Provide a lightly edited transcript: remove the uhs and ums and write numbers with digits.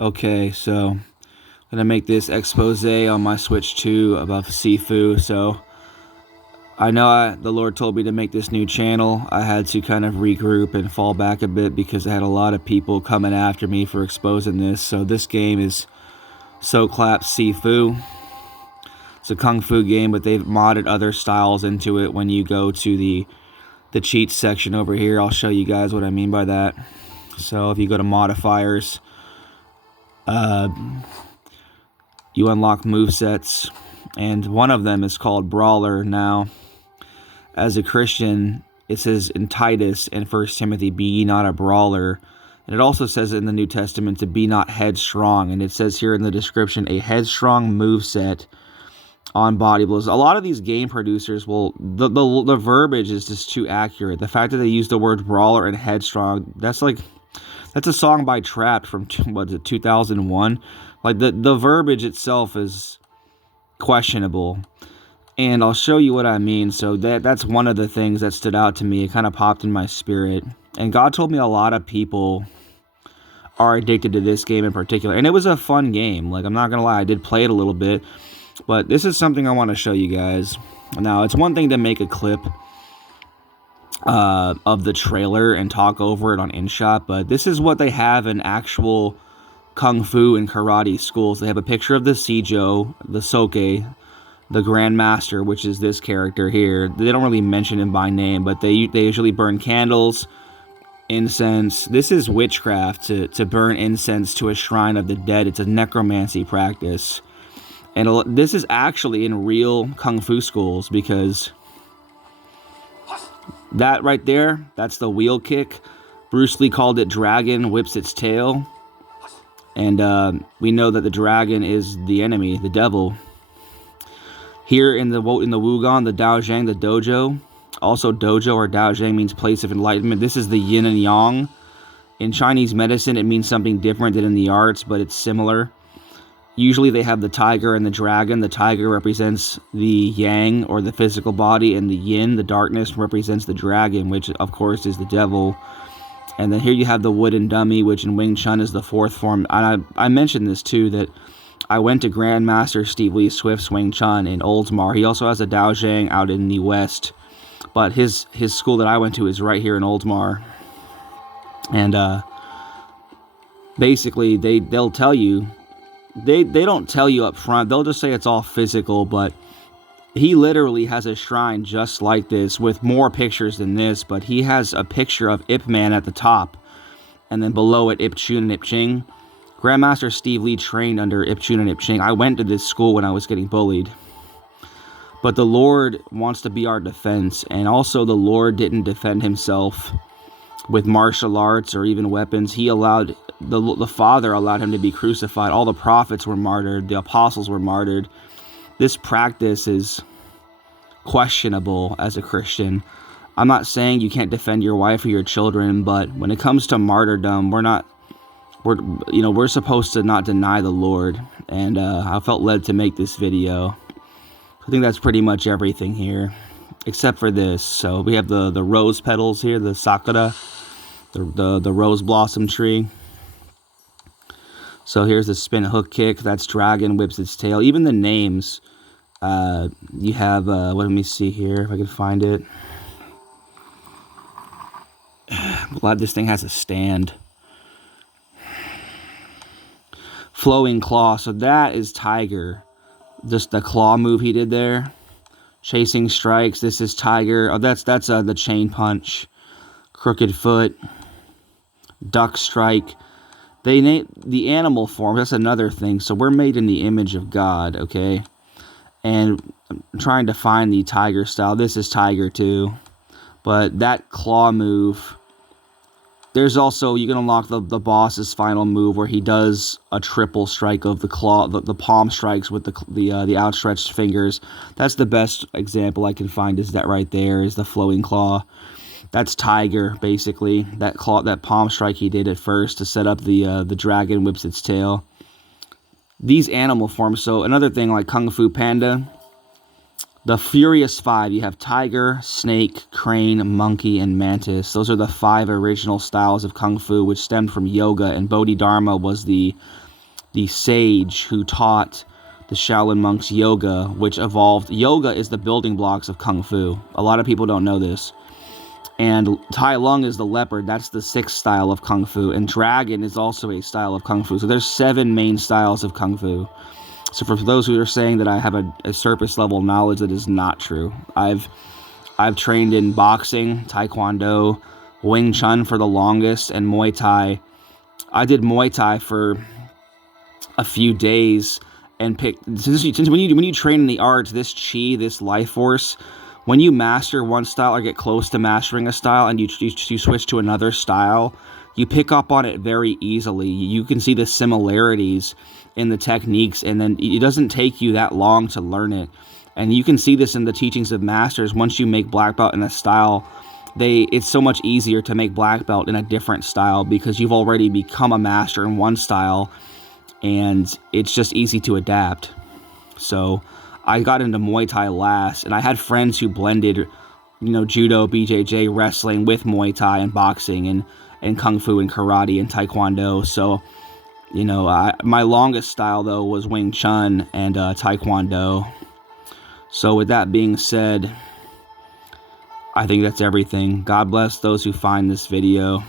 Okay, so I'm gonna make this expose on my Switch 2 about Sifu. So I know the Lord told me to make this new channel. I had to kind of regroup and fall back a bit because I had a lot of people coming after me for exposing this. So this game is So Clap Sifu. It's a kung fu game, but they've modded other styles into it. When you go to the cheats section over here, I'll show you guys what I mean by that. So if you go to modifiers, you unlock movesets, and one of them is called Brawler. Now, as a Christian, it says in Titus and 1 Timothy, be ye not a brawler. And it also says in the New Testament to be not headstrong. And it says here in the description, a headstrong moveset on body blows. A lot of these game producers will, the verbiage is just too accurate. The fact that they use the words brawler and headstrong, that's a song by Trapped from, what is it, 2001? Like, the verbiage itself is questionable. And I'll show you what I mean. So that's one of the things that stood out to me. It kind of popped in my spirit. And God told me a lot of people are addicted to this game in particular. And it was a fun game. Like, I'm not going to lie, I did play it a little bit. But this is something I want to show you guys. Now, it's one thing to make a clip of the trailer and talk over it on InShot, but this is what they have in actual kung fu and karate schools. They have a picture of the Sijo, the Soke, the Grandmaster, which is this character here. They don't really mention him by name, but they usually burn candles, incense. This is witchcraft, to burn incense to a shrine of the dead. It's a necromancy practice. And this is actually in real kung fu schools, because that right there, that's the wheel kick. Bruce Lee called it dragon whips its tail. And we know that the dragon is the enemy, the devil. Here in the Wugan, the Daojang, the dojo. Also, dojo or Daojang means place of enlightenment. This is the yin and yang. In Chinese medicine, it means something different than in the arts, but it's similar. Usually they have the tiger and the dragon. The tiger represents the yang, or the physical body, and the yin, the darkness, represents the dragon, which of course is the devil. And then here you have the wooden dummy, which in Wing Chun is the fourth form. And I mentioned this too, that I went to Grandmaster Steve Lee Swift's Wing Chun in Oldsmar. He also has a Daojang out in the west, but his school that I went to is right here in Oldsmar. And basically they'll tell you, they don't tell you up front. They'll just say it's all physical, but he literally has a shrine just like this with more pictures than this, but he has a picture of Ip Man at the top, and then below it Ip Chun and Ip Ching. Grandmaster Steve Lee trained under Ip Chun and Ip Ching. I went to this school when I was getting bullied. But the Lord wants to be our defense, and also the Lord didn't defend himself with martial arts or even weapons. He allowed, the Father allowed him to be crucified. All the prophets were martyred. The apostles were martyred. This practice is questionable as a Christian. I'm not saying you can't defend your wife or your children, but when it comes to martyrdom, we're supposed to not deny the Lord. And I felt led to make this video. I think that's pretty much everything here, except for this. So we have the rose petals here, the sakura, the rose blossom tree. So here's the spin hook kick. That's dragon whips its tail. Even the names, you have, let me see here if I can find it. I'm glad this thing has a stand. Flowing claw. So that is tiger. Just the claw move he did there. Chasing strikes. This is tiger. Oh, that's the chain punch. Crooked foot. Duck strike. They name the animal form. That's another thing. So we're made in the image of God, okay? And I'm trying to find the tiger style. This is tiger too. But that claw move. There's also, you can unlock the boss's final move where he does a triple strike of the claw, the palm strikes with the outstretched fingers. That's the best example I can find, is that right there, is the flowing claw. That's tiger, basically. That claw, that palm strike he did at first to set up the dragon whips its tail. These animal forms. So another thing, like Kung Fu Panda, the Furious Five, you have tiger, snake, crane, monkey, and mantis. Those are the 5 original styles of Kung Fu, which stemmed from yoga, and Bodhidharma was the the sage who taught the Shaolin monks yoga, which evolved. Yoga is the building blocks of Kung Fu. A lot of people don't know this. And Tai Lung is the leopard. That's the 6th style of Kung Fu. And Dragon is also a style of Kung Fu. So there's 7 main styles of Kung Fu. So for those who are saying that I have a surface level knowledge, that is not true. I've trained in boxing, Taekwondo, Wing Chun for the longest, and Muay Thai. I did Muay Thai for a few days and picked, since when you train in the arts, this chi, this life force, when you master one style or get close to mastering a style and you switch to another style, you pick up on it very easily. You can see the similarities in the techniques, and then it doesn't take you that long to learn it. And you can see this in the teachings of masters. Once you make black belt in a style, it's so much easier to make black belt in a different style because you've already become a master in one style, and it's just easy to adapt. So I got into Muay Thai last, and I had friends who blended, judo, BJJ, wrestling with Muay Thai and boxing and Kung Fu and karate and Taekwondo. So, my longest style, though, was Wing Chun and Taekwondo. So with that being said, I think that's everything. God bless those who find this video.